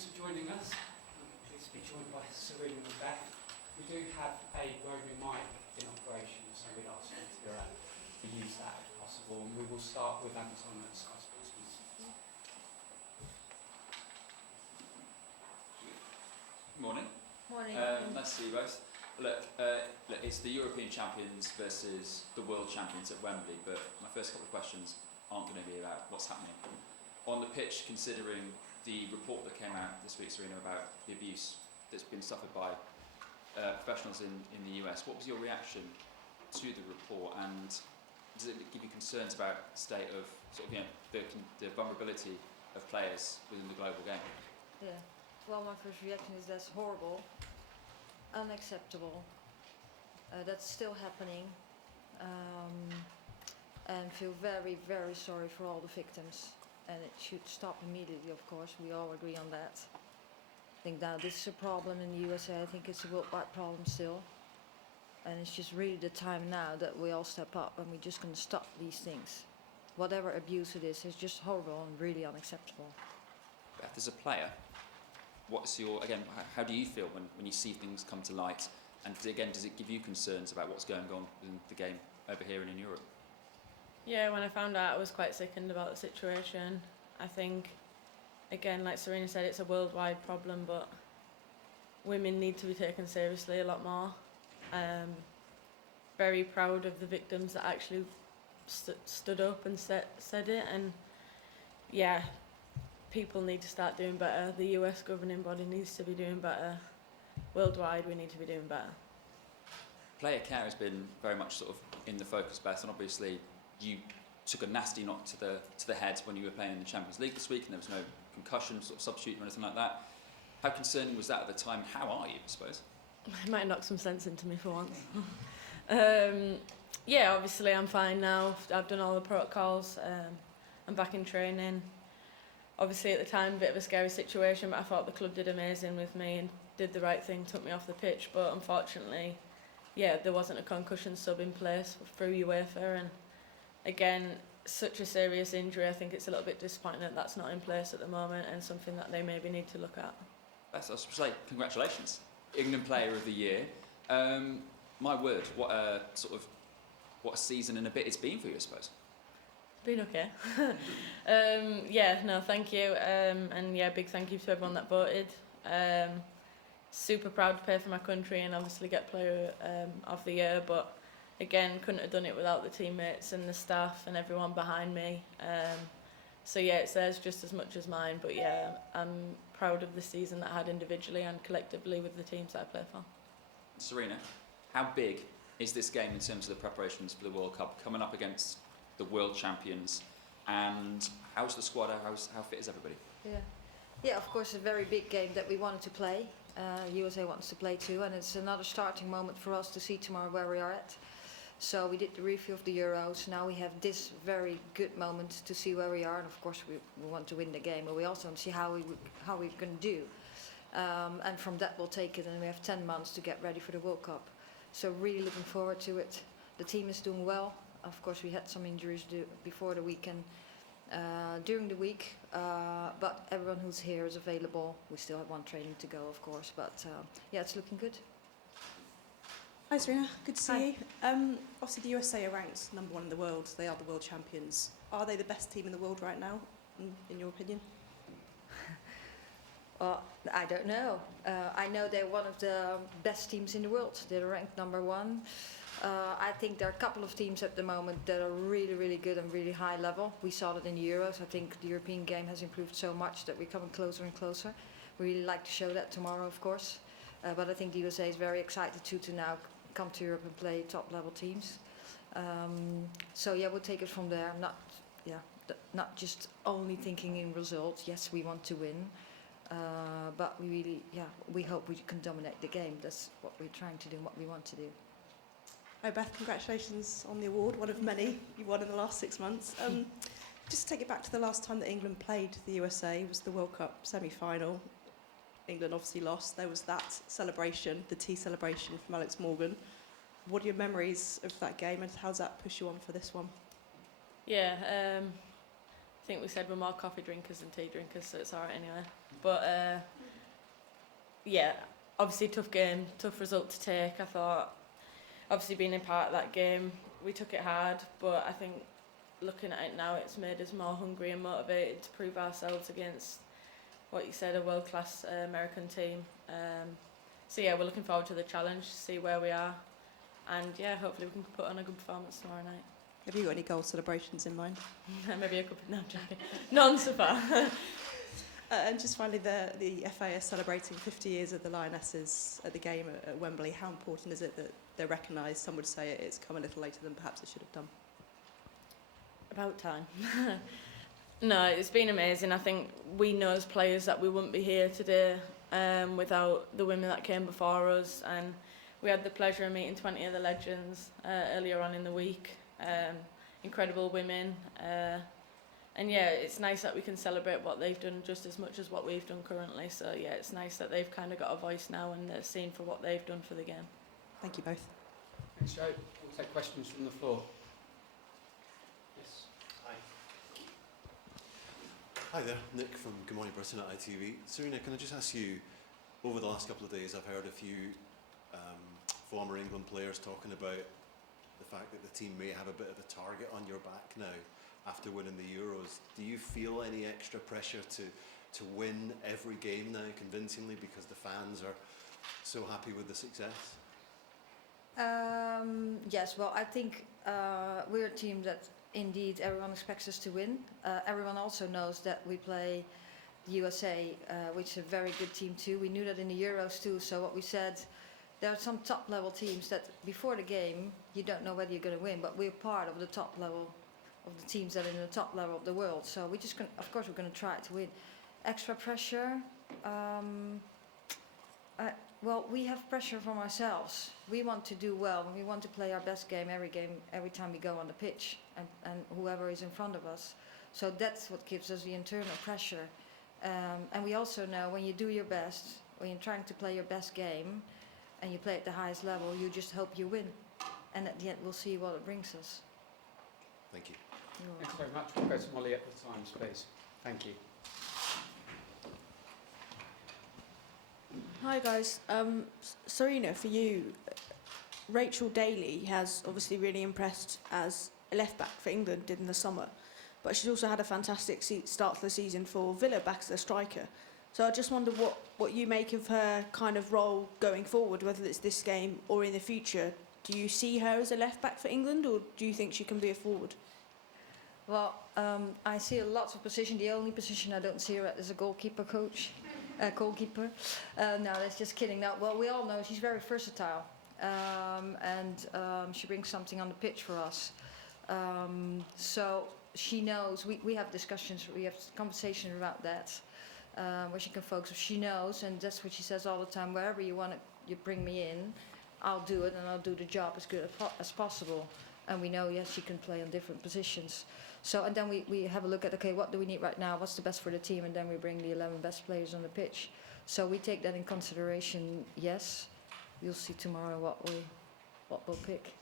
thanks for joining us. I'm pleased to be joined by Sarina and Beth. We do have a roving mic in operation, so we'd ask you to use that if possible. And we will start with Anton at Sky Sports News. Morning. Morning. Nice to see you both. Look, it's the European champions versus the world champions at Wembley, but my first couple of questions aren't going to be about what's happening on the pitch, considering the report that came out this week, Sarina, about the abuse that's been suffered by professionals in the US. What was your reaction to the report, and does it give you concerns about the state of sort of, the vulnerability of players within the global game? Yeah. Well, my first reaction is that's horrible, unacceptable. That's still happening, and feel very, very sorry for all the victims. And it should stop immediately, of course. We all agree on that. I think now this is a problem in the USA. I think it's a worldwide problem still. And it's just really the time now that we all step up and we're just going to stop these things. Whatever abuse it is, it's just horrible and really unacceptable. Beth, as a player, how do you feel when you see things come to light? And again, does it give you concerns about what's going on in the game over here and in Europe? Yeah, when I found out, I was quite sickened about the situation. I think, again, like Sarina said, it's a worldwide problem, but women need to be taken seriously a lot more. Very proud of the victims that actually stood up and said it, and yeah, people need to start doing better. The US governing body needs to be doing better. Worldwide, we need to be doing better. Player care has been very much sort of in the focus, Beth, and obviously you took a nasty knock to the head when you were playing in the Champions League this week, and there was no concussion sort of substitute or anything like that. How concerning was that at the time? How are you, I suppose? It might knock some sense into me for once. Yeah, obviously I'm fine now. I've done all the protocols. I'm back in training. Obviously at the time, a bit of a scary situation, but I thought the club did amazing with me and did the right thing, took me off the pitch. But unfortunately, yeah, there wasn't a concussion sub in place through UEFA, and again, such a serious injury. I think it's a little bit disappointing that that's not in place at the moment, and something that they maybe need to look at. I was to say, congratulations, England Player of the Year. My word, what a season and a bit it's been for you, I suppose. Been okay. Thank you, and yeah, big thank you to everyone that voted. Super proud to play for my country and obviously get Player of the Year, but again, couldn't have done it without the teammates and the staff and everyone behind me. So yeah, it's theirs just as much as mine, but yeah, I'm proud of the season that I had individually and collectively with the teams that I play for. Sarina, how big is this game in terms of the preparations for the World Cup, coming up against the world champions, and how's the squad, how fit is everybody? Yeah, of course, a very big game that we wanted to play. USA wants to play too, and it's another starting moment for us to see tomorrow where we are at. So we did the review of the Euros. Now we have this very good moment to see where we are, and of course we want to win the game, but we also want to see how we're going to do. And from that we'll take it, and we have 10 months to get ready for the World Cup. So really looking forward to it. The team is doing well. Of course, we had some injuries before the weekend, during the week, but everyone who's here is available. We still have one training to go, of course, but yeah, it's looking good. Hi Sarina, good to see Hi. you. Obviously the USA are ranked #1 in the world. They are the world champions. Are they the best team in the world right now, in your opinion? Well, I don't know. I know they're one of the best teams in the world. They're ranked #1. I think there are a couple of teams at the moment that are really, really good and really high level. We saw that in the Euros. I think the European game has improved so much that we're coming closer and closer. We really like to show that tomorrow, of course. But I think the USA is very excited to now come to Europe and play top level teams. So yeah, we'll take it from there. Not just only thinking in results. Yes, we want to win. But we really, we hope we can dominate the game. That's what we're trying to do and what we want to do. Hi Beth, congratulations on the award, one of many you won in the last 6 months. Just to take it back to the last time that England played the USA was the World Cup semi-final. England obviously lost. There was that celebration, the tea celebration from Alex Morgan. What are your memories of that game, and how does that push you on for this one? Yeah, I think we said we're more coffee drinkers than tea drinkers, so it's alright anyway. But yeah, obviously tough game, tough result to take. I thought, obviously being a part of that game, we took it hard, but I think looking at it now, it's made us more hungry and motivated to prove ourselves against what you said, a world-class American team. So yeah, we're looking forward to the challenge, see where we are, and yeah, hopefully we can put on a good performance tomorrow night. Have you got any goal celebrations in mind? Maybe a couple. No, I'm joking. None so far. And just finally, the FA is celebrating 50 years of the Lionesses at the game at Wembley. How important is it that they're recognised? Some would say it's come a little later than perhaps it should have done. About time. No, it's been amazing. I think we know as players that we wouldn't be here today without the women that came before us, and we had the pleasure of meeting 20 of the legends earlier on in the week. Incredible women, and yeah, it's nice that we can celebrate what they've done just as much as what we've done currently. So yeah, it's nice that they've kind of got a voice now and they're seen for what they've done for the game. Thank you both. Thanks, Joe. We'll take questions from the floor. Yes. Hi. Hi there, Nick from Good Morning Britain at ITV. Sarina, can I just ask you, over the last couple of days I've heard a few former England players talking about the fact that the team may have a bit of a target on your back now after winning the Euros. Do you feel any extra pressure to win every game now convincingly because the fans are so happy with the success? Yes, well, I think we're a team that indeed everyone expects us to win. Everyone also knows that we play the USA, which is a very good team too. We knew that in the Euros too, so what we said, there are some top level teams that before the game you don't know whether you're going to win, but we're part of the top level of the teams that are in the top level of the world. So we just of course we're going to try to win. Extra pressure. Well, we have pressure from ourselves. We want to do well, and we want to play our best game every time we go on the pitch, and whoever is in front of us. So that's what gives us the internal pressure. And we also know when you do your best, when you're trying to play your best game, and you play at the highest level, you just hope you win. And at the end, we'll see what it brings us. Thank you. Thanks very much. We'll go to Molly at the Times, please. Thank you. Hi guys, Sarina, for you, Rachel Daly has obviously really impressed as a left back for England did in the summer, but she's also had a fantastic start to the season for Villa back as a striker. So I just wonder what you make of her kind of role going forward, whether it's this game or in the future. Do you see her as a left back for England, or do you think she can be a forward? Well, I see a lot of positions. The only position I don't see her at is a goalkeeper coach. Goalkeeper. No, that's just kidding. No, well, we all know she's very versatile, and she brings something on the pitch for us. So she knows. We have discussions. We have conversations about that, where she can focus. She knows, and that's what she says all the time. Wherever you want you bring me in, I'll do it, and I'll do the job as good as possible. And we know, yes, she can play on different positions. So, and then we have a look at, okay, what do we need right now? What's the best for the team? And then we bring the 11 best players on the pitch. So we take that in consideration, yes. We'll see tomorrow what we'll pick.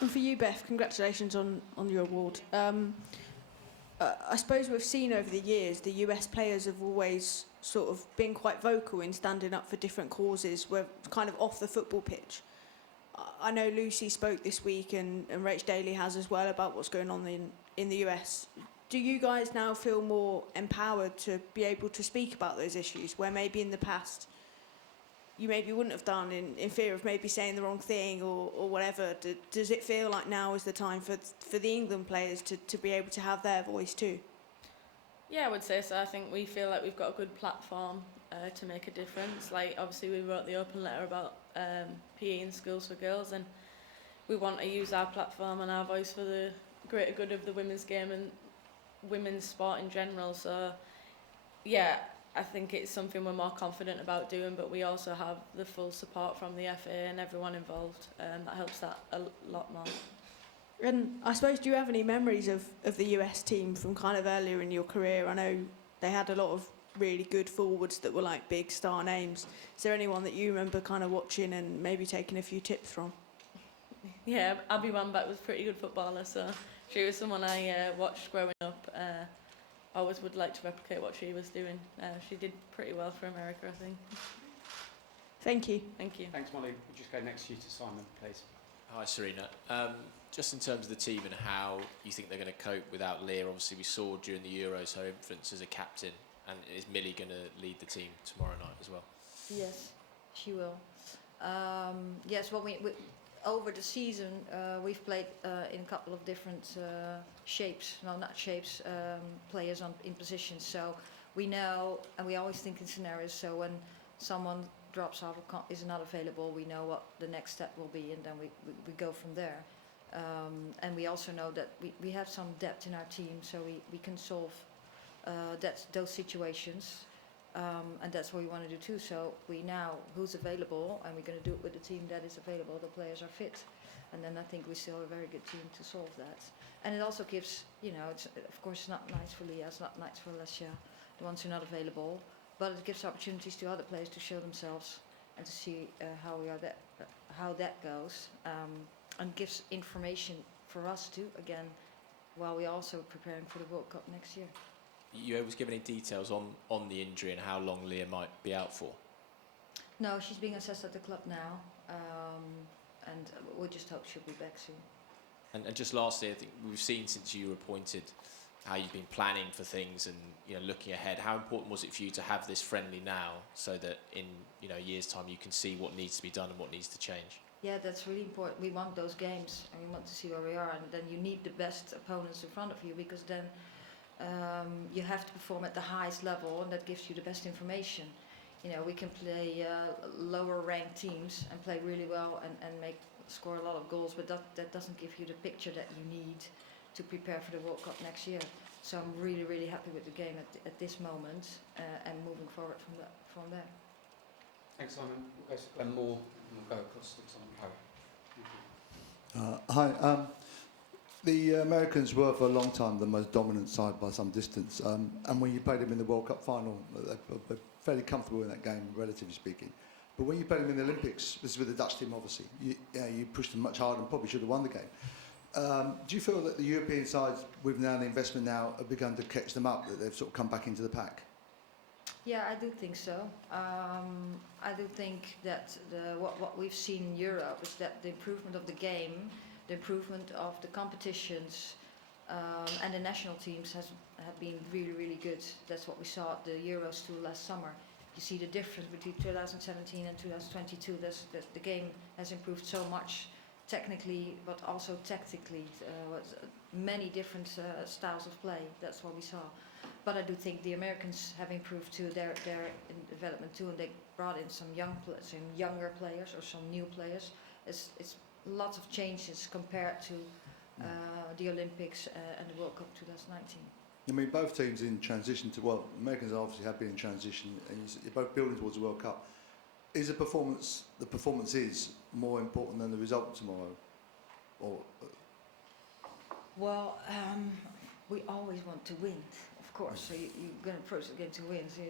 And for you, Beth, congratulations on your award. I suppose we've seen over the years the US players have always sort of been quite vocal in standing up for different causes, where kind of off the football pitch. I know Lucy spoke this week, and Rach Daly has as well, about what's going on in the US. Do you guys now feel more empowered to be able to speak about those issues, where maybe in the past you maybe wouldn't have done in fear of maybe saying the wrong thing or whatever? Does it feel like now is the time for the England players to be able to have their voice too? Yeah, I would say so. I think we feel like we've got a good platform to make a difference. Like, obviously we wrote the open letter about PE in schools for girls, and we want to use our platform and our voice for the greater good of the women's game and women's sport in general. So yeah, I think it's something we're more confident about doing, but we also have the full support from the FA and everyone involved. That helps that a lot more. And I suppose, do you have any memories of the US team from kind of earlier in your career? I know they had a lot of really good forwards that were like big star names. Is there anyone that you remember kind of watching and maybe taking a few tips from? Yeah, Abby Wambach was a pretty good footballer, so she was someone I watched growing up. always would like to replicate what she was doing. She did pretty well for America, I think. Thank you. Thank you. Thanks, Molly. We'll just go next to you to Simon, please. Hi, Sarina. Just in terms of the team and how you think they're going to cope without Leah, obviously we saw during the Euros her influence as a captain, and is Millie going to lead the team tomorrow night as well? Yes, she will. Yes, well, we over the season we've played in a couple of different shapes. No, not shapes. Players in positions. So we know, and we always think in scenarios. So when someone drops off or is not available, we know what the next step will be, and then we go from there. And we also know that we have some depth in our team, so we can solve those situations. And that's what we want to do too. So we know who's available, and we're going to do it with the team that is available. The players are fit, and then I think we still have a very good team to solve that. And it also gives, it's, of course, it's not nice for Leah, it's not nice for Alessia, the ones who are not available, but it gives opportunities to other players to show themselves and to see how that goes, and gives information for us too. Again, while we're also preparing for the World Cup next year. You able to give any details on the injury and how long Leah might be out for? No, she's being assessed at the club now, and we just hope she'll be back soon. And just lastly, I think we've seen since you were appointed how you've been planning for things and looking ahead. How important was it for you to have this friendly now, so that in a year's time you can see what needs to be done and what needs to change? Yeah, that's really important. We want those games, and we want to see where we are, and then you need the best opponents in front of you, because then you have to perform at the highest level, and that gives you the best information. We can play lower ranked teams and play really well and score a lot of goals, but that doesn't give you the picture that you need to prepare for the World Cup next year. So I'm really, really happy with the game at this moment, and moving forward from there. Thanks, Simon. We'll go to Glenn Moore, and we'll go across to Tom Coe. Hi. The Americans were for a long time the most dominant side by some distance, and when you played them in the World Cup final, they were fairly comfortable in that game, relatively speaking. But when you played them in the Olympics, this is with the Dutch team obviously, you pushed them much harder and probably should have won the game. Do you feel that the European sides, with now the investment now, have begun to catch them up, that they've sort of come back into the pack? Yeah, I do think so. I do think that what we've seen in Europe is that the improvement of the game, the improvement of the competitions, and the national teams have been really, really good. That's what we saw at the Euros too last summer. You see the difference between 2017 and 2022. The game has improved so much technically, but also tactically. Many different styles of play. That's what we saw. But I do think the Americans have improved too. They're in development too, and they brought in some younger players or some new players. It's lots of changes compared to the Olympics and the World Cup 2019. I mean, both teams in transition to, well, Americans obviously have been in transition, and you're both building towards the World Cup. Is the performance is more important than the result tomorrow? Or Well, we always want to win, of course. So you're going to approach the game to win. So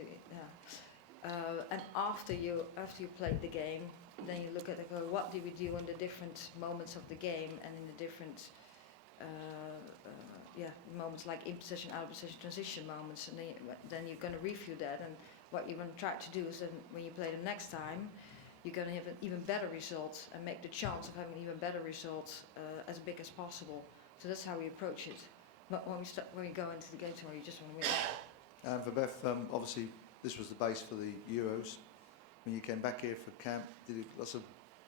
and after you played the game, then you look at it, what did we do in the different moments of the game, and in the different moments like in possession, out of possession, transition moments, and then you're going to review that, and what you're going to try to do is then when you play them next time, you're going to have an even better result and make the chance of having an even better result as big as possible. So that's how we approach it. But when we go into the game tomorrow, you just want to win. And for Beth, obviously this was the base for the Euros. When you came back here for camp, did you lots of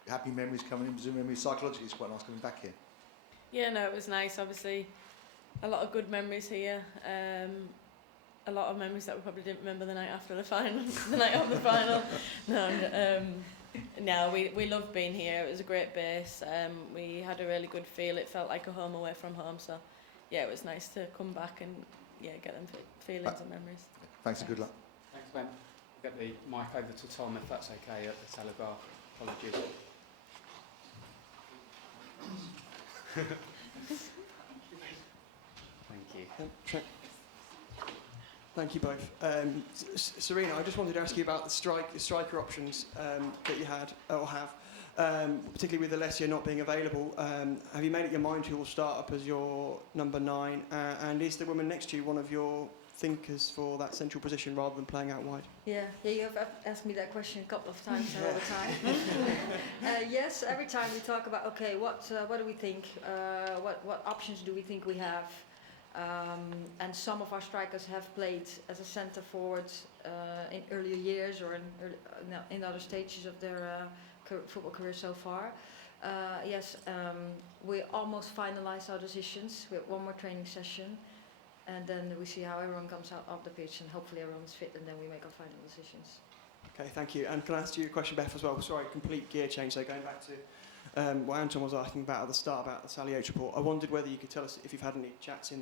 happy memories coming in? Presumably psychologically it's quite nice coming back here. Yeah, no, it was nice. Obviously, a lot of good memories here. A lot of memories that we probably didn't remember the night after the final, the night of the final. No, we loved being here. It was a great base. We had a really good feel. It felt like a home away from home. So, yeah, it was nice to come back and get them feelings and memories. Thanks and good luck. Thanks, Ben. We'll get the mic over to Tom, if that's okay, at the Telegraph. Apologies. Thank you. Thank you both. Sarina, I just wanted to ask you about the striker options that you had or have, particularly with Alessia not being available. Have you made up your mind who will start up as your number 9? And is the woman next to you one of your thinkers for that central position rather than playing out wide? Yeah, you have asked me that question a couple of times all the time. Yes, every time we talk about, okay, what do we think? What options do we think we have? And some of our strikers have played as a centre forward in earlier years or in other stages of their football career so far. Yes, we almost finalised our decisions. We have one more training session, and then we see how everyone comes out of the pitch, and hopefully everyone's fit, and then we make our final decisions. Okay, thank you. And can I ask you a question, Beth, as well? Sorry, complete gear change. So going back to what Anton was asking about at the start about the Sally Oates report, I wondered whether you could tell us if you've had any chats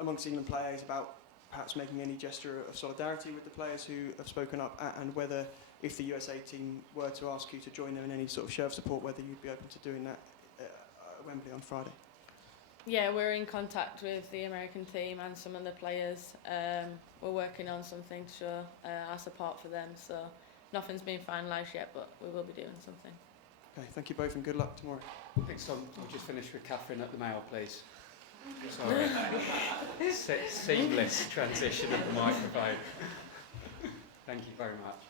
amongst England players about perhaps making any gesture of solidarity with the players who have spoken up, and whether, if the USA team were to ask you to join them in any sort of show of support, whether you'd be open to doing that at Wembley on Friday. Yeah, we're in contact with the American team and some of the players. We're working on something to show our support for them, so nothing's been finalised yet, but we will be doing something. Okay, thank you both and good luck tomorrow. Thanks, Tom. I'll just finish with Catherine at the Mail, please. Sorry. Seamless transition of the microphone. Thank you very much.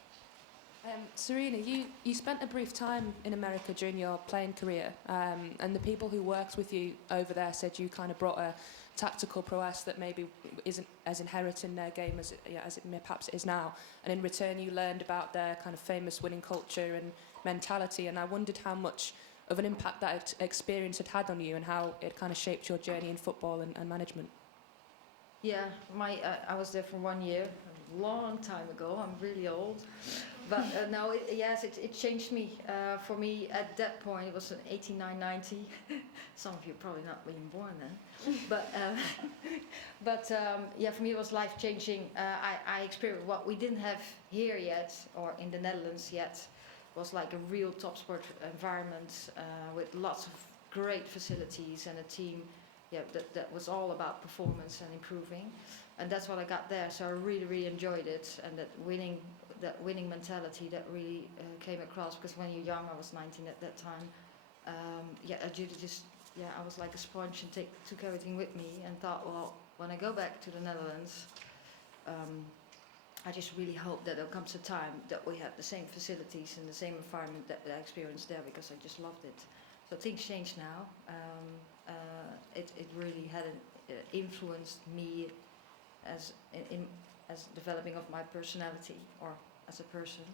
Sarina, you spent a brief time in America during your playing career, and the people who worked with you over there said you kind of brought a tactical prowess that maybe isn't as inherent in their game as it perhaps is now. And in return, you learned about their kind of famous winning culture and mentality. And I wondered how much of an impact that experience had on you, and how it kind of shaped your journey in football and management. Yeah, I was there for 1 year, a long time ago. I'm really old. But no, it changed me. For me, at that point, it was in 89, 90. Some of you probably not being born then. But for me, it was life-changing. I experienced what we didn't have here yet, or in the Netherlands yet. It was like a real top sport environment with lots of great facilities and a team that was all about performance and improving. And that's what I got there. So I really, really enjoyed it. And that winning mentality that really came across, because when you're young, I was 19 at that time. I was like a sponge and took everything with me, and thought, well, when I go back to the Netherlands, I just really hope that there comes a time that we have the same facilities and the same environment that I experienced there, because I just loved it. So things change now. It really had influenced me as developing of my personality, or as a person,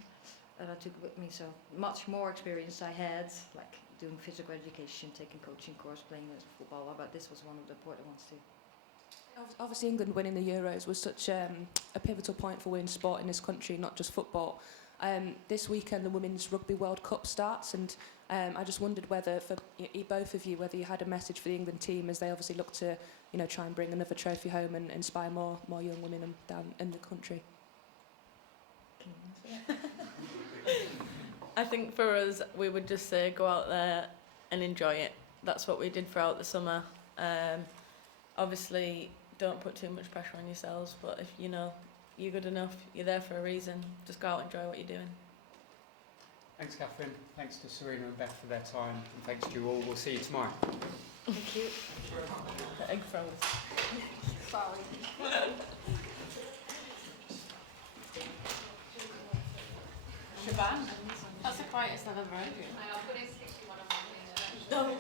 and I took it with me. So much more experience I had, like doing physical education, taking coaching course, playing as a footballer, but this was one of the important ones too. Obviously, England winning the Euros was such a pivotal point for women's sport in this country, not just football. This weekend, the Women's Rugby World Cup starts, and I just wondered whether, for both of you, whether you had a message for the England team as they obviously look to, try and bring another trophy home and inspire more young women down in the country. Can you answer that? I think for us, we would just say go out there and enjoy it. That's what we did throughout the summer. Obviously, don't put too much pressure on yourselves, but if you're good enough, you're there for a reason, just go out and enjoy what you're doing. Thanks, Catherine. Thanks to Sarina and Beth for their time, and thanks to you all. We'll see you tomorrow. Thank you. The egg froze. Sorry. Shaban, that's the quietest I've ever heard you. I know, but it's 61 on my thing. No.